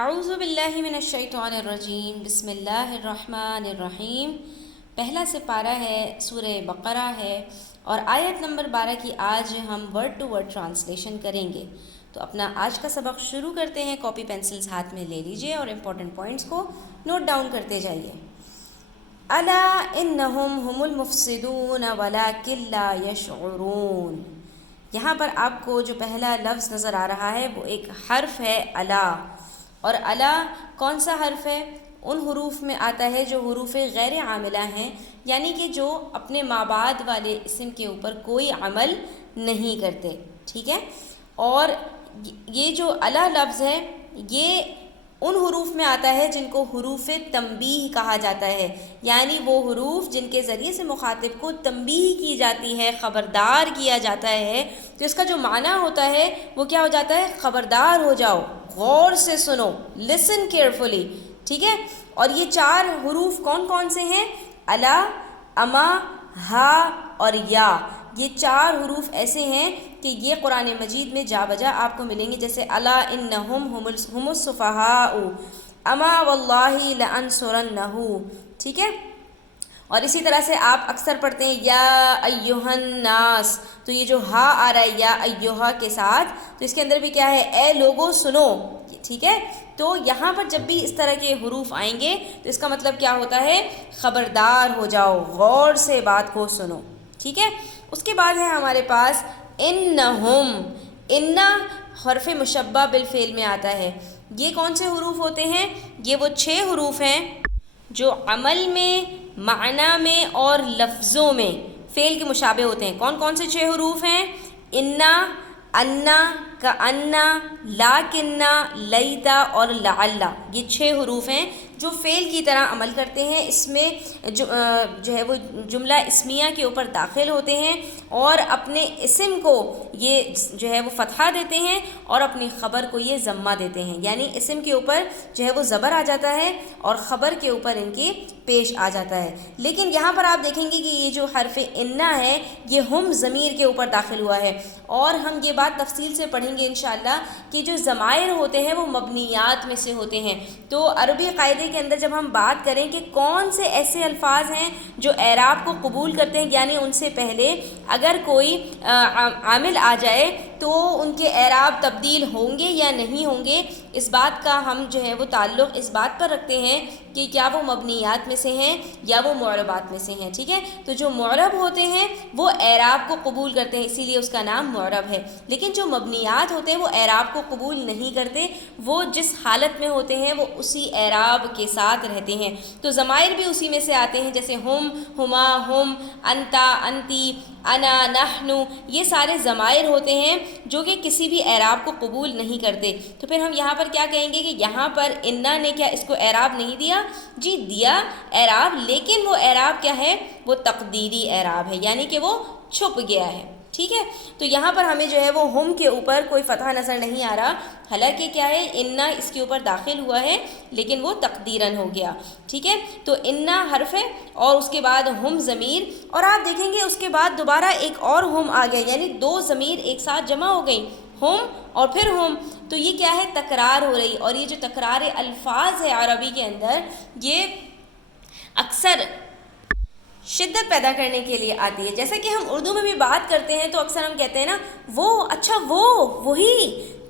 اعوذ باللہ من الشیطان الرجیم، بسم اللہ الرحمن الرحیم۔ پہلا سپارہ ہے، سورہ بقرہ ہے، اور آیت نمبر 12 کی آج ہم ورڈ ٹو ورڈ ٹرانسلیشن کریں گے۔ تو اپنا آج کا سبق شروع کرتے ہیں۔ کاپی پینسلز ہاتھ میں لے لیجئے اور امپورٹنٹ پوائنٹس کو نوٹ ڈاؤن کرتے جائیے۔ الا انہم هم المفسدون ولکن لا یشعرون۔ یہاں پر آپ کو جو پہلا لفظ نظر آ رہا ہے وہ ایک حرف ہے الا، اور الا کون سا حرف ہے؟ ان حروف میں آتا ہے جو حروف غیر عاملہ ہیں، یعنی کہ جو اپنے ما بعد والے اسم کے اوپر کوئی عمل نہیں کرتے، ٹھیک ہے؟ اور یہ جو الا لفظ ہے یہ ان حروف میں آتا ہے جن کو حروف تنبیہ کہا جاتا ہے، یعنی وہ حروف جن کے ذریعے سے مخاطب کو تنبیہ کی جاتی ہے، خبردار کیا جاتا ہے۔ تو اس کا جو معنی ہوتا ہے وہ کیا ہو جاتا ہے؟ خبردار ہو جاؤ، غور سے سنو، listen carefully، ٹھیک ہے؟ اور یہ چار حروف کون کون سے ہیں؟ الا، اما، ہا اور یا۔ یہ چار حروف ایسے ہیں کہ یہ قرآن مجید میں جا بجا آپ کو ملیں گے، جیسے الا انہم ہم السفہاء، اما واللہ لانصرنہ، ٹھیک ہے؟ اور اسی طرح سے آپ اکثر پڑھتے ہیں یا ایہا الناس، تو یہ جو ہا آ رہا ہے یا ایہا کے ساتھ، تو اس کے اندر بھی کیا ہے؟ اے لوگو سنو، ٹھیک ہے؟ تو یہاں پر جب بھی اس طرح کے حروف آئیں گے تو اس کا مطلب کیا ہوتا ہے؟ خبردار ہو جاؤ، غور سے بات کو سنو، ٹھیک ہے؟ اس کے بعد ہے ہمارے پاس انہم۔ انا حرف مشبہ بالفعل میں آتا ہے۔ یہ کون سے حروف ہوتے ہیں؟ یہ وہ 6 حروف ہیں جو عمل میں، معنی میں اور لفظوں میں فعل کے مشابہ ہوتے ہیں۔ کون کون سے 6 حروف ہیں؟ انا، انا، کانا، لاکنا، لیتا اور لعل۔ یہ 6 حروف ہیں جو فعل کی طرح عمل کرتے ہیں، اس میں جو ہے وہ جملہ اسمیہ کے اوپر داخل ہوتے ہیں اور اپنے اسم کو یہ جو ہے وہ فتحہ دیتے ہیں اور اپنی خبر کو یہ ضمہ دیتے ہیں، یعنی اسم کے اوپر جو ہے وہ زبر آ جاتا ہے اور خبر کے اوپر ان کے پیش آ جاتا ہے۔ لیکن یہاں پر آپ دیکھیں گے کہ یہ جو حرف انا ہے یہ ہم ضمیر کے اوپر داخل ہوا ہے، اور ہم یہ بات تفصیل سے پڑھیں گے انشاءاللہ کہ جو ضمائر ہوتے ہیں وہ مبنیات میں سے ہوتے ہیں۔ تو عربی قاعدے کے اندر جب ہم بات کریں کہ کون سے ایسے الفاظ ہیں جو اعراب کو قبول کرتے ہیں، یعنی ان سے پہلے اگر کوئی عامل آ جائے تو ان کے اعراب تبدیل ہوں گے یا نہیں ہوں گے، اس بات کا ہم جو ہے وہ تعلق اس بات پر رکھتے ہیں کہ کیا وہ مبنیات میں سے ہیں یا وہ معربات میں سے ہیں، ٹھیک ہے؟ تو جو معرب ہوتے ہیں وہ اعراب کو قبول کرتے ہیں، اسی لیے اس کا نام معرب ہے، لیکن جو مبنیات ہوتے ہیں وہ اعراب کو قبول نہیں کرتے، وہ جس حالت میں ہوتے ہیں وہ اسی اعراب کے ساتھ رہتے ہیں۔ تو ضمائر بھی اسی میں سے آتے ہیں، جیسے ہم، ہما، ہم، انتا، انتی، انا، نحنو، یہ سارے ضمائر ہوتے ہیں جو کہ کسی بھی اعراب کو قبول نہیں کرتے۔ تو پھر ہم یہاں پر کیا کہیں گے کہ یہاں پر انا نے کیا اس کو اعراب نہیں دیا؟ جی دیا اعراب، لیکن وہ اعراب کیا ہے؟ وہ تقدیری اعراب ہے، یعنی کہ وہ چھپ گیا ہے، ٹھیک ہے؟ تو یہاں پر ہمیں جو ہے وہ ہم کے اوپر کوئی فتحہ نظر نہیں آ رہا، حالانکہ کیا ہے؟ انا اس کے اوپر داخل ہوا ہے لیکن وہ تقدیراً ہو گیا، ٹھیک ہے؟ تو انا حرف ہے اور اس کے بعد ہم ضمیر، اور آپ دیکھیں گے اس کے بعد دوبارہ ایک اور ہم آ گیا، یعنی 2 ضمیر ایک ساتھ جمع ہو گئیں، ہم اور پھر ہم۔ تو یہ کیا ہے؟ تکرار ہو رہی، اور یہ جو تکرار الفاظ ہے عربی کے اندر یہ اکثر شدت پیدا کرنے کے لیے آتی ہے۔ جیسا کہ ہم اردو میں بھی بات کرتے ہیں تو اکثر ہم کہتے ہیں نا وہ، اچھا وہ، وہی،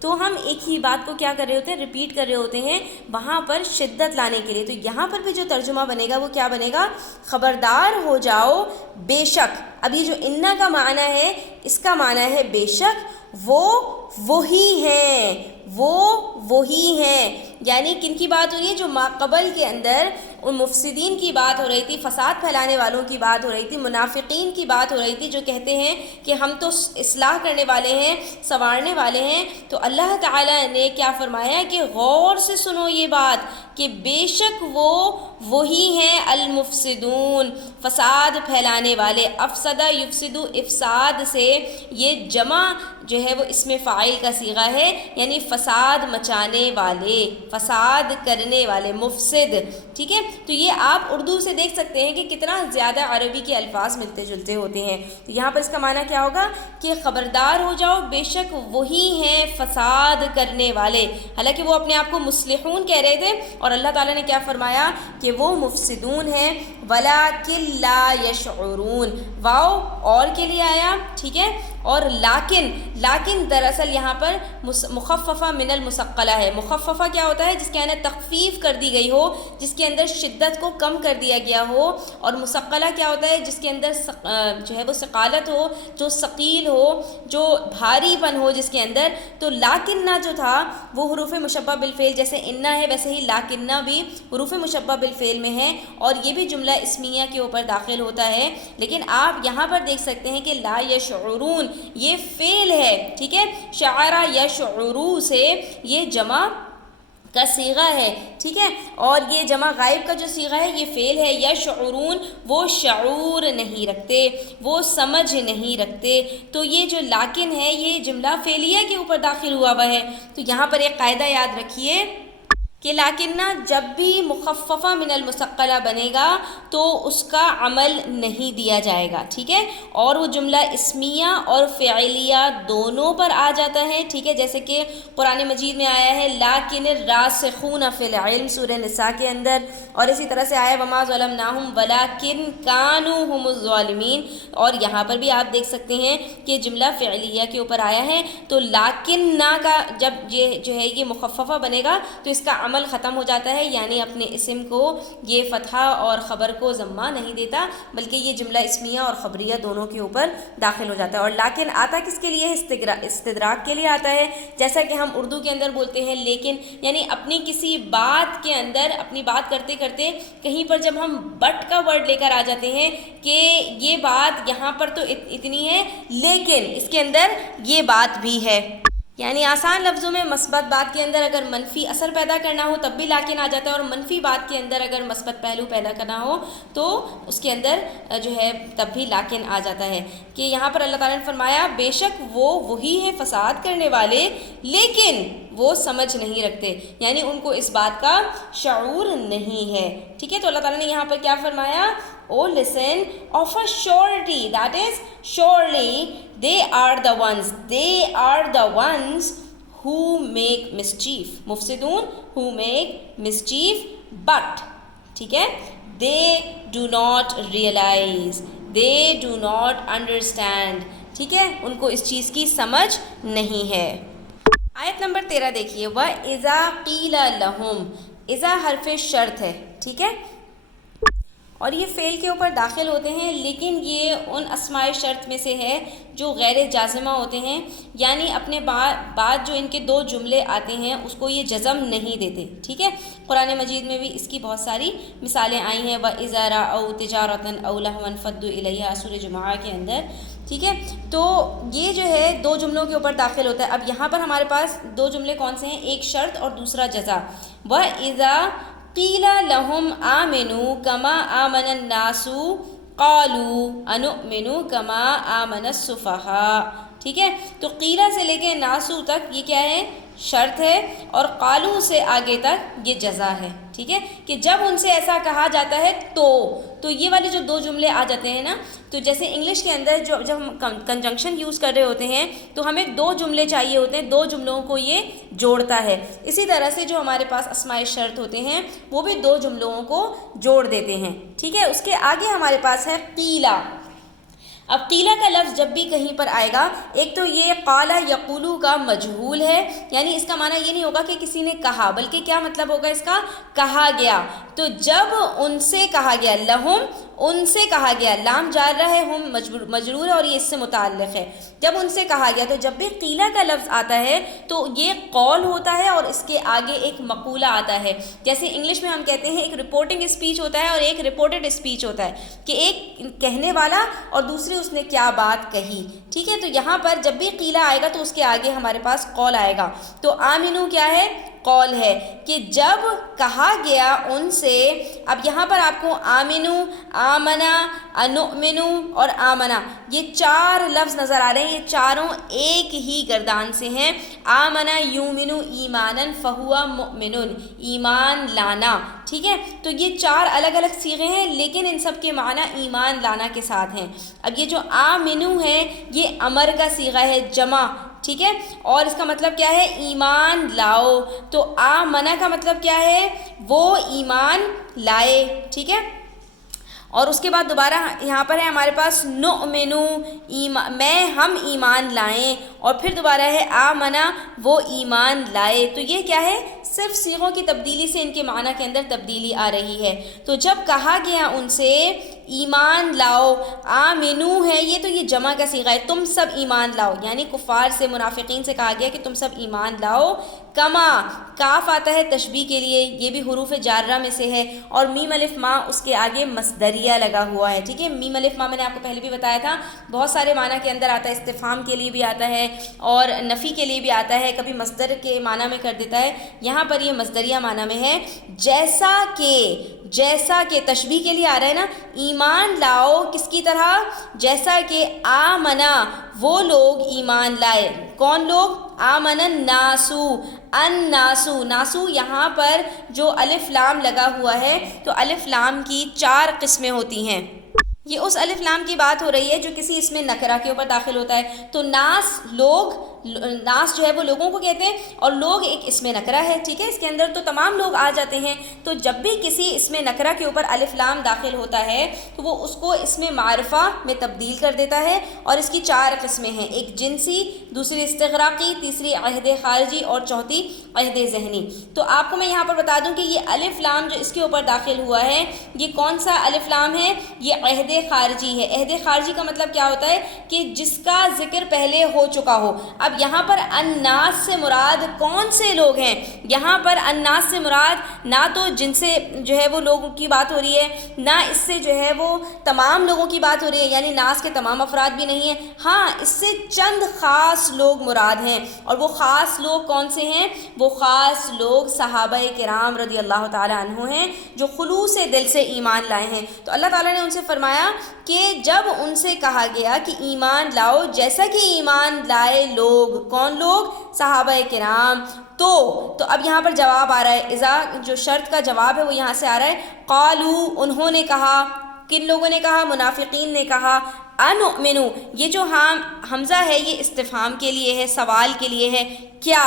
تو ہم ایک ہی بات کو کیا کر رہے ہوتے ہیں؟ ریپیٹ کر رہے ہوتے ہیں وہاں پر شدت لانے کے لیے۔ تو یہاں پر بھی جو ترجمہ بنے گا وہ کیا بنے گا؟ خبردار ہو جاؤ، بے شک۔ اب یہ جو انا کا معنی ہے اس کا معنی ہے بے شک، وہ وہی ہیں، وہ وہی ہیں، یعنی کن کی بات ہو رہی ہے؟ جو ماقبل کے اندر ان مفسدین کی بات ہو رہی تھی، فساد پھیلانے والوں کی بات ہو رہی تھی، منافقین کی بات ہو رہی تھی، جو کہتے ہیں کہ ہم تو اصلاح کرنے والے ہیں، سنوارنے والے ہیں۔ تو اللہ تعالیٰ نے کیا فرمایا کہ غور سے سنو یہ بات کہ بے شک وہ وہی ہیں المفسدون، فساد پھیلانے والے۔ افسدہ یفسدو، افساد سے یہ جمع جو ہے وہ اسم فاعل کا صیغہ ہے، یعنی فساد مچانے والے، فساد کرنے والے، مفسد، ٹھیک ہے. تو یہ آپ اردو سے دیکھ سکتے ہیں کہ کتنا زیادہ عربی کے الفاظ ملتے جلتے ہوتے ہیں. تو یہاں پر اس کا معنی کیا ہوگا کہ خبردار ہو جاؤ، بے شک وہی ہیں فساد کرنے والے. حالانکہ وہ اپنے آپ کو مصلحون کہہ رہے تھے، اور اللہ تعالیٰ نے کیا فرمایا کہ وہ مفسدون ہیں. وَلَٰكِن لَا يَشْعُرُونَ، واو اور کے لیے آیا، ٹھیک ہے. اور لیکن دراصل یہاں پر مخففہ من المثقلہ ہے. مخففہ کیا ہوتا ہے؟ جس کے اندر تخفیف کر دی گئی ہو، جس کے اندر شدت کو کم کر دیا گیا ہو. اور مثقلہ کیا ہوتا ہے؟ جس کے اندر جو ہے وہ ثقالت ہو، جو ثقیل ہو، جو بھاری پن ہو جس کے اندر. تو لاکنہ جو تھا وہ حروف مشبہ بالفعل، جیسے انہ ہے ویسے ہی لاکنہ بھی حروف مشبہ بالفعل میں ہے، اور یہ بھی جملہ اسمیہ کے اوپر داخل ہوتا ہے. لیکن آپ یہاں پر دیکھ سکتے ہیں کہ لا یشعرون یہ فعل ہے، ٹھیک ہے. شعرا یشعرو سے یہ جمع کا صیغہ ہے، ٹھیک ہے. اور یہ جمع غائب کا جو صیغہ ہے یہ فعل ہے. یشعرون وہ شعور نہیں رکھتے، وہ سمجھ نہیں رکھتے. تو یہ جو لاکن ہے یہ جملہ فعلیہ کے اوپر داخل ہوا ہے. تو یہاں پر ایک قاعدہ یاد رکھیے کہ لاکنہ جب بھی مخففہ من المثقلہ بنے گا تو اس کا عمل نہیں دیا جائے گا، ٹھیک ہے. اور وہ جملہ اسمیہ اور فعلیہ دونوں پر آ جاتا ہے، ٹھیک ہے. جیسے کہ قرآن مجید میں آیا ہے لیکن الراسخون فی العلم سورہ نساء کے اندر، اور اسی طرح سے آیا وما ظلمناہم ولیکن کانوا هم الظالمین. اور یہاں پر بھی آپ دیکھ سکتے ہیں کہ جملہ فعلیہ کے اوپر آیا ہے. تو لاکنہ کا جب یہ جو ہے یہ مخففہ بنے گا تو اس کا عمل ختم ہو جاتا ہے، یعنی اپنے اسم کو یہ فتحہ اور خبر کو ضمہ نہیں دیتا، بلکہ یہ جملہ اسمیہ اور خبریہ دونوں کے اوپر داخل ہو جاتا ہے. اور لیکن آتا کس کے لیے؟ استدراک کے لیے آتا ہے. جیسا کہ ہم اردو کے اندر بولتے ہیں لیکن، یعنی اپنی کسی بات کے اندر اپنی بات کرتے کرتے کہیں پر جب ہم بٹ کا ورڈ لے کر آ جاتے ہیں کہ یہ بات یہاں پر تو اتنی ہے لیکن اس کے اندر یہ بات بھی ہے. یعنی آسان لفظوں میں مثبت بات کے اندر اگر منفی اثر پیدا کرنا ہو تب بھی لیکن آ جاتا ہے، اور منفی بات کے اندر اگر مثبت پہلو پیدا کرنا ہو تو اس کے اندر جو ہے تب بھی لیکن آ جاتا ہے. کہ یہاں پر اللہ تعالیٰ نے فرمایا بے شک وہی ہیں فساد کرنے والے لیکن وہ سمجھ نہیں رکھتے، یعنی ان کو اس بات کا شعور نہیں ہے، ٹھیک ہے. تو اللہ تعالیٰ نے یہاں پر کیا فرمایا؟ Oh listen of a surety, that is surely they are the ones who make mischief. مفسدون who make mischief but ٹھیک ہے they do not realize, they do not understand. ٹھیک ہے، ان کو اس چیز کی سمجھ نہیں ہے. آیت نمبر 13 دیکھیے. وَإِذَا قِيلَ لَهُمْ، اذا حرف شرط ہے، ٹھیک ہے، اور یہ فعل کے اوپر داخل ہوتے ہیں، لیکن یہ ان اسماء شرط میں سے ہے جو غیر جازمہ ہوتے ہیں، یعنی اپنے بعد جو ان کے دو جملے آتے ہیں اس کو یہ جزم نہیں دیتے، ٹھیک ہے. قرآن مجید میں بھی اس کی بہت ساری مثالیں آئی ہیں. وَإِذَا رَأَوْا تِجَارَةً أَوْ لَهْوًا انفضوا إِلَيْهَا سورہ جمعہ کے اندر، ٹھیک ہے. تو یہ جو ہے دو جملوں کے اوپر داخل ہوتا ہے. اب یہاں پر ہمارے پاس دو جملے کون سے ہیں؟ ایک شرط اور دوسرا جزا. وَإِذَا قیل لہم آمنوا کما آمن الناس قالوا انؤمن کما آمن السفہاء، ٹھیک ہے. تو قیلہ سے لے کے ناسو تک یہ کیا ہے؟ شرط ہے، اور قالو سے آگے تک یہ جزا ہے، ٹھیک ہے. کہ جب ان سے ایسا کہا جاتا ہے تو یہ والے جو دو جملے آ جاتے ہیں نا، تو جیسے انگلش کے اندر جب ہم کنجنکشن یوز کر رہے ہوتے ہیں تو ہمیں دو جملے چاہیے ہوتے ہیں، دو جملوں کو یہ جوڑتا ہے. اسی طرح سے جو ہمارے پاس اسماء شرط ہوتے ہیں وہ بھی دو جملوں کو جوڑ دیتے ہیں، ٹھیک ہے. اس کے آگے ہمارے پاس ہے قیلہ. اب قیلہ کا لفظ جب بھی کہیں پر آئے گا، ایک تو یہ قال یقولو کا مجہول ہے، یعنی اس کا معنی یہ نہیں ہوگا کہ کسی نے کہا، بلکہ کیا مطلب ہوگا اس کا؟ کہا گیا. تو جب ان سے کہا گیا، لہم ان سے کہا گیا، لام جار رہا ہے، ہم مجرور ہے اور یہ اس سے متعلق ہے. جب ان سے کہا گیا، تو جب بھی قیلہ کا لفظ آتا ہے تو یہ قول ہوتا ہے اور اس کے آگے ایک مقولہ آتا ہے. جیسے انگلش میں ہم کہتے ہیں ایک رپورٹنگ اسپیچ ہوتا ہے اور ایک رپورٹڈ اسپیچ ہوتا ہے، کہ ایک کہنے والا اور دوسری اس نے کیا بات کہی، ٹھیک ہے. تو یہاں پر جب بھی قیلہ آئے گا تو اس کے آگے ہمارے پاس قول آئے گا. تو آمنو کیا ہے؟ قول ہے کہ جب کہا گیا ان سے، اب یہاں پر آپ کو آمنو، آمنا، انؤمنو اور آمنا یہ 4 لفظ نظر آ رہے ہیں، یہ چاروں ایک ہی گردان سے ہیں۔ آمنا یومنو ایمانن فہوا مؤمنن، ایمان لانا، ٹھیک ہے، تو یہ 4 الگ الگ صیغے ہیں لیکن ان سب کے معنی ایمان لانا کے ساتھ ہیں۔ اب یہ جو آمنو ہے یہ امر کا صیغہ ہے، جمع، ٹھیک ہے، اور اس کا مطلب کیا ہے؟ ایمان لاؤ۔ تو آمنا کا مطلب کیا ہے؟ وہ ایمان لائے، ٹھیک ہے، اور اس کے بعد دوبارہ یہاں پر ہے ہمارے پاس نؤمنو، میں ہم ایمان لائیں، اور پھر دوبارہ ہے آمنا، وہ ایمان لائے۔ تو یہ کیا ہے؟ صرف صیغوں کی تبدیلی سے ان کے معنی کے اندر تبدیلی آ رہی ہے۔ تو جب کہا گیا ان سے ایمان لاؤ، آمنو ہے یہ، تو یہ جمع کا صیغہ ہے، تم سب ایمان لاؤ، یعنی کفار سے، منافقین سے کہا گیا کہ تم سب ایمان لاؤ۔ کما، کاف آتا ہے تشبیہ کے لیے، یہ بھی حروف جارہ میں سے ہے، اور میم الف ما اس کے آگے مصدریہ لگا ہوا ہے، ٹھیک ہے۔ میم الف ما میں نے آپ کو پہلے بھی بتایا تھا بہت سارے معنی کے اندر آتا ہے، استفہام کے لیے بھی آتا ہے اور نفی کے لیے بھی آتا ہے، کبھی مصدر کے معنی میں کر دیتا ہے، یہاں پر یہ مصدریہ معنی میں ہے۔ جیسا کہ، جیسا کہ تشبیہ کے لیے آ رہا ہے نا، ایمان لاؤ کس کی طرح؟ جیسا کہ آمنا، وہ لوگ ایمان لائے، کون لوگ؟ آمن الناسو، الناسو، ناسو یہاں پر جو الف لام لگا ہوا ہے، تو الف لام کی 4 قسمیں ہوتی ہیں، یہ اس الف لام کی بات ہو رہی ہے جو کسی اسم نکرہ کے اوپر داخل ہوتا ہے۔ تو ناس، لوگ، ناس جو ہے وہ لوگوں کو کہتے ہیں، اور لوگ ایک اسم نکرہ ہے، ٹھیک ہے، اس کے اندر تو تمام لوگ آ جاتے ہیں۔ تو جب بھی کسی اسم نکرہ کے اوپر الف لام داخل ہوتا ہے تو وہ اس کو اسم معرفہ میں تبدیل کر دیتا ہے، اور اس کی 4 قسمیں ہیں، ایک جنسی، دوسری استغراقی، تیسری عہد خارجی، اور چوتھی عہد ذہنی۔ تو آپ کو میں یہاں پر بتا دوں کہ یہ الف لام جو اس کے اوپر داخل ہوا ہے یہ کون سا الف لام ہے؟ یہ عہد خارجی ہے۔ عہد خارجی کا مطلب کیا ہوتا ہے؟ کہ جس کا ذکر پہلے ہو چکا ہو۔ اب یہاں پر الناس سے مراد کون سے لوگ ہیں؟ یہاں پر الناس سے مراد نہ تو جن سے جو ہے وہ لوگوں کی بات ہو رہی ہے، نہ اس سے جو ہے وہ تمام لوگوں کی بات ہو رہی ہے، یعنی ناس کے تمام افراد بھی نہیں ہیں، ہاں اس سے چند خاص لوگ مراد ہیں، اور وہ خاص لوگ کون سے ہیں؟ وہ خاص لوگ صحابہ کرام رضی اللہ تعالی عنہ ہیں جو خلوص دل سے ایمان لائے ہیں۔ تو اللہ تعالیٰ نے ان سے فرمایا کہ جب ان سے کہا گیا کہ ایمان لاؤ جیسا کہ ایمان لائے لوگ، کون لوگ؟ صحابہ کرام۔ تو اب یہاں پر جواب آ رہا ہے، اذا جو شرط کا جواب ہے وہ یہاں سے آ رہا ہے، قالو، انہوں نے کہا، کن لوگوں نے کہا؟ منافقین نے کہا، انؤمنو، یہ جو حمزہ ہے یہ استفہام کے لیے ہے، سوال کے لیے ہے، کیا؟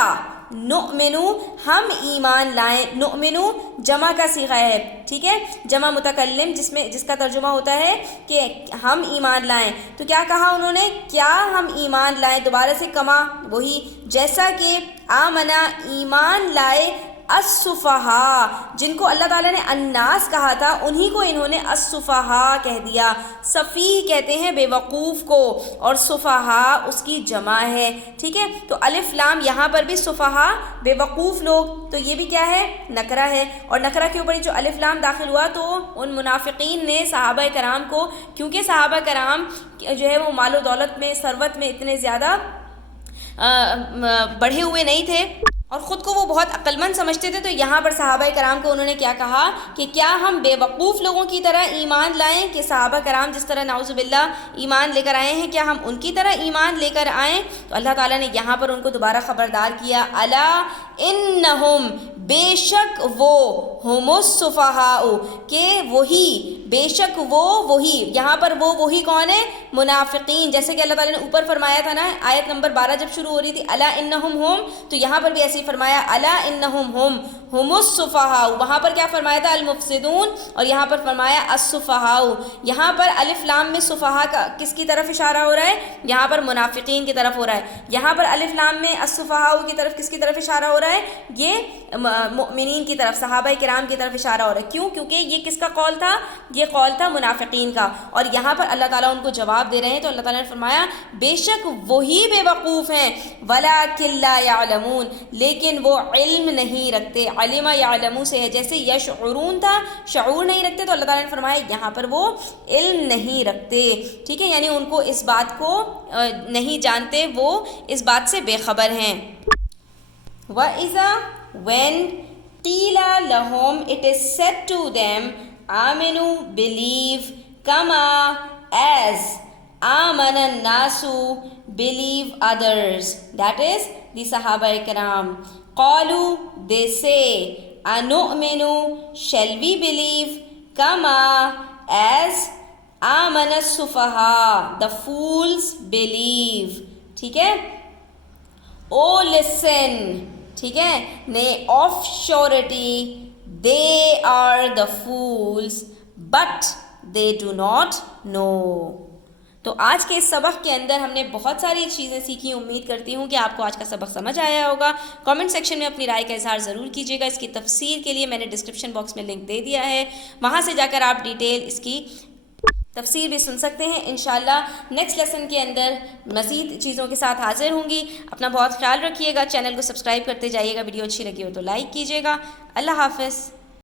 نؤمنو، ہم ایمان لائیں، نؤمنو جمع کا صیغہ ہے، ٹھیک ہے، جمع متکلم جس کا ترجمہ ہوتا ہے کہ ہم ایمان لائیں۔ تو کیا کہا انہوں نے؟ کیا ہم ایمان لائیں؟ دوبارہ سے کما، وہی جیسا کہ آمنا، ایمان لائے، السفہاء، جن کو اللہ تعالیٰ نے الناس کہا تھا انہی کو انہوں نے السفہاء کہہ دیا۔ سفیہ کہتے ہیں بے وقوف کو، اور سفہاء اس کی جمع ہے، ٹھیک ہے، تو الف لام یہاں پر بھی سفہاء، بے وقوف لوگ، تو یہ بھی کیا ہے؟ نکرہ ہے، اور نکرہ کے اوپر جو الف لام داخل ہوا تو ان منافقین نے صحابہ کرام کو، کیونکہ صحابہ کرام جو ہے وہ مال و دولت میں، ثروت میں اتنے زیادہ بڑھے ہوئے نہیں تھے اور خود کو وہ بہت عقل مند سمجھتے تھے، تو یہاں پر صحابہ کرام کو انہوں نے کیا کہا کہ کیا ہم بے وقوف لوگوں کی طرح ایمان لائیں، کہ صحابہ کرام جس طرح نعوذ باللہ ایمان لے کر آئے ہیں کیا ہم ان کی طرح ایمان لے کر آئیں؟ تو اللہ تعالیٰ نے یہاں پر ان کو دوبارہ خبردار کیا، الا انہم، بے شک وہ، ہم السفہاء، کہ وہی، بے شک وہ وہی، یہاں پر وہ وہی کون ہے؟ منافقین، جیسے کہ اللہ تعالیٰ نے اوپر فرمایا تھا نا آیت نمبر 12 جب شروع ہو رہی تھی، الا انہم ہم، تو یہاں پر بھی ایسے ہی فرمایا، الا انہم ہم السفہاء، وہاں پر کیا فرمایا تھا؟ المفسدون، اور یہاں پر فرمایا السفہاء۔ یہاں پر الف لام میں سفہاء کا کس کی طرف اشارہ ہو رہا ہے؟ یہاں پر منافقین کی طرف ہو رہا ہے۔ یہاں پر الف لام میں السفہاء کی طرف کس کی طرف اشارہ ہو رہا ہے؟ یہ مؤمنین کی طرف، صحابہ کرام کی طرف اشارہ ہو رہا ہے۔ کیوں؟ کیونکہ یہ کس کا قول تھا؟ یہ قول تھا منافقین کا، اور یہاں پر اللہ تعالیٰ ان کو جواب دے رہے ہیں، تو اللہ تعالیٰ نے فرمایا بے شک وہی بے وقوف ہیں، وَلَٰكِن لَّا يَعْلَمُونَ، لیکن وہ علم نہیں رکھتے، علم یعلم سے ہے، جیسے یشعرون تھا، شعور نہیں رکھتے، تو اللہ تعالیٰ نے فرمایا یہاں پر وہ علم نہیں رکھتے، ٹھیک ہے، یعنی ان کو اس بات کو نہیں جانتے، وہ اس بات سے بے خبر ہیں۔ وَإِذَا، when qila lahum, it is said to them, aminu, believe, kama, as amana nasu, believe others, that is the Sahaba Ikram. Qalu, they say, anu'minu, shall we believe, kama, as amana sufaha, the fools believe. ٹھیک ہے. Oh listen, ٹھیک ہے, nay of surety they are the fools but they do not know. تو آج کے اس سبق کے اندر ہم نے بہت ساری چیزیں سیکھی. امید کرتی ہوں کہ آپ کو آج کا سبق سمجھ آیا ہوگا. کامنٹ سیکشن میں اپنی رائے کا اظہار ضرور کیجیے گا. اس کی تفسیر کے لیے میں نے ڈسکرپشن باکس میں لنک دے دیا ہے, وہاں سے جا کر آپ ڈیٹیل اس کی تفسیر بھی سن سکتے ہیں. انشاءاللہ نیکسٹ لیسن کے اندر مزید چیزوں کے ساتھ حاضر ہوں گی. اپنا بہت خیال رکھیے گا. چینل کو سبسکرائب کرتے جائیے گا. ویڈیو اچھی لگی ہو تو لائک کیجیے گا. اللہ حافظ.